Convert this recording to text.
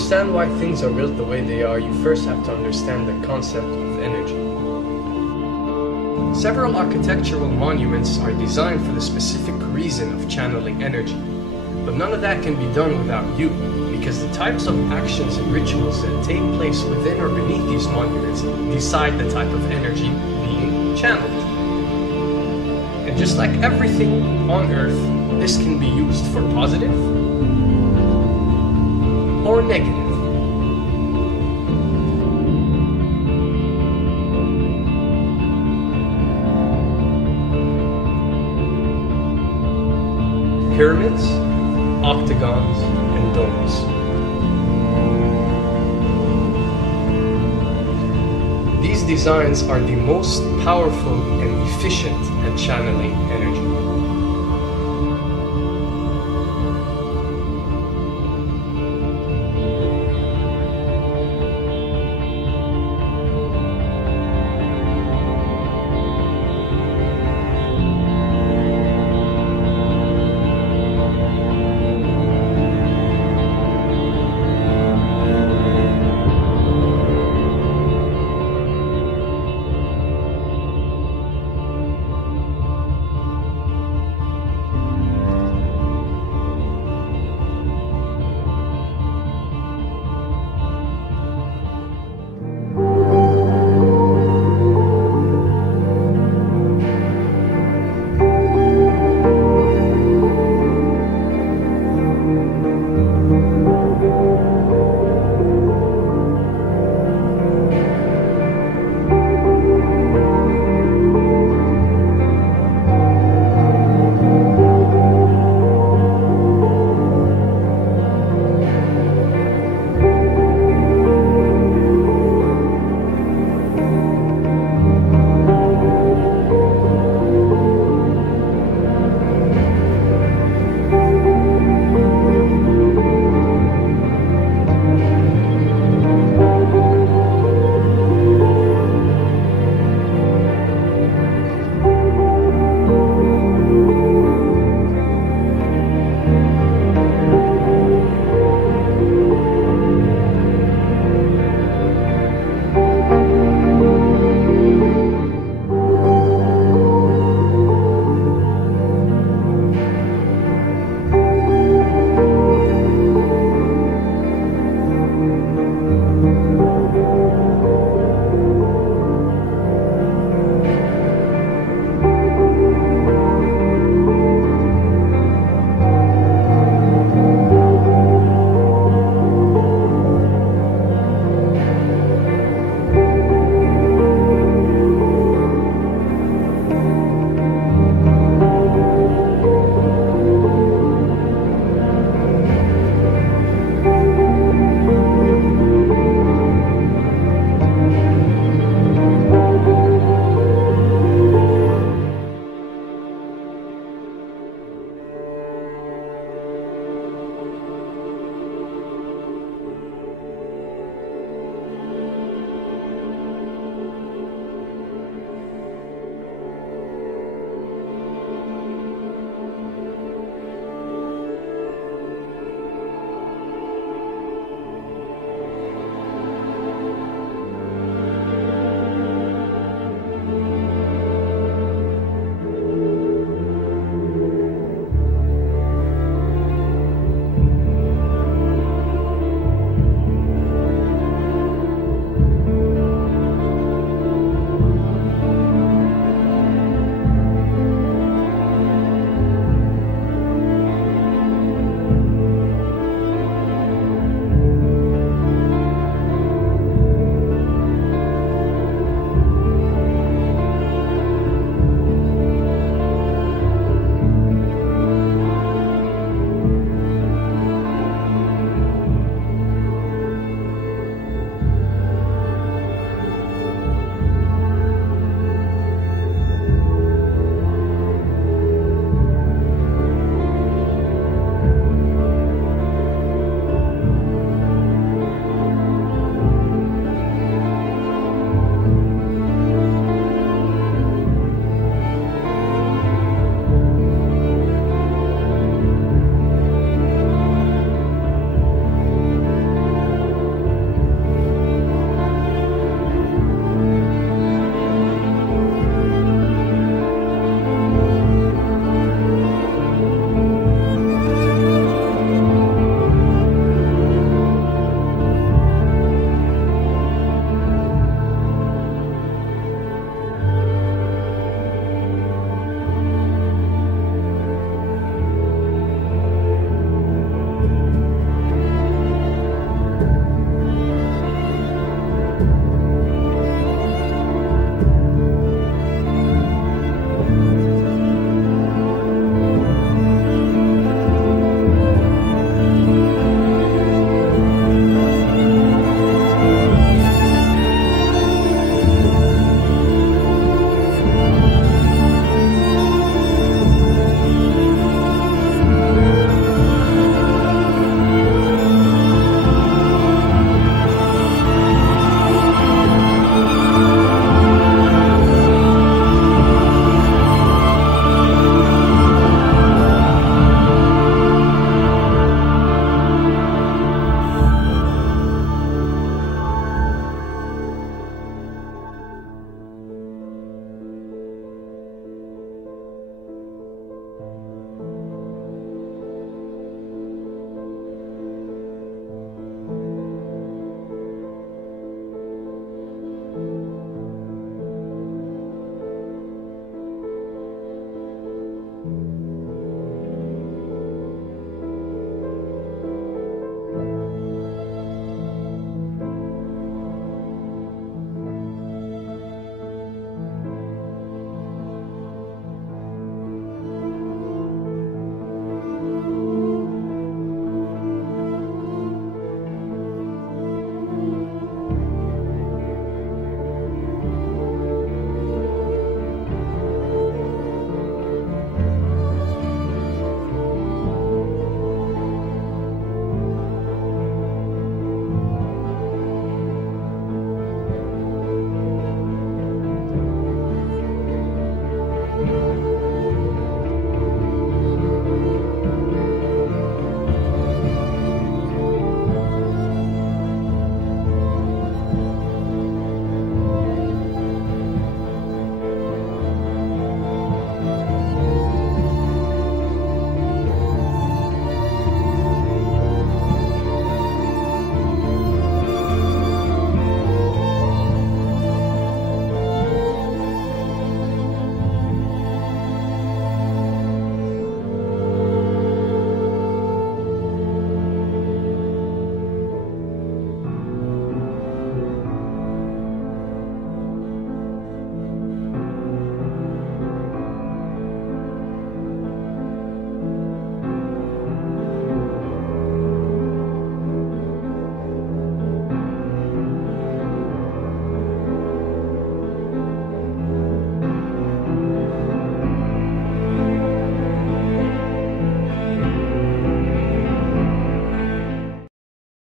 understand why things are built the way they are, you first have to understand the concept of energy. Several architectural monuments are designed for the specific reason of channeling energy. But none of that can be done without you, because the types of actions and rituals that take place within or beneath these monuments decide the type of energy being channeled. And just like everything on Earth, this can be used for positive or negative. Pyramids, octagons, and domes. These designs are the most powerful and efficient at channeling energy.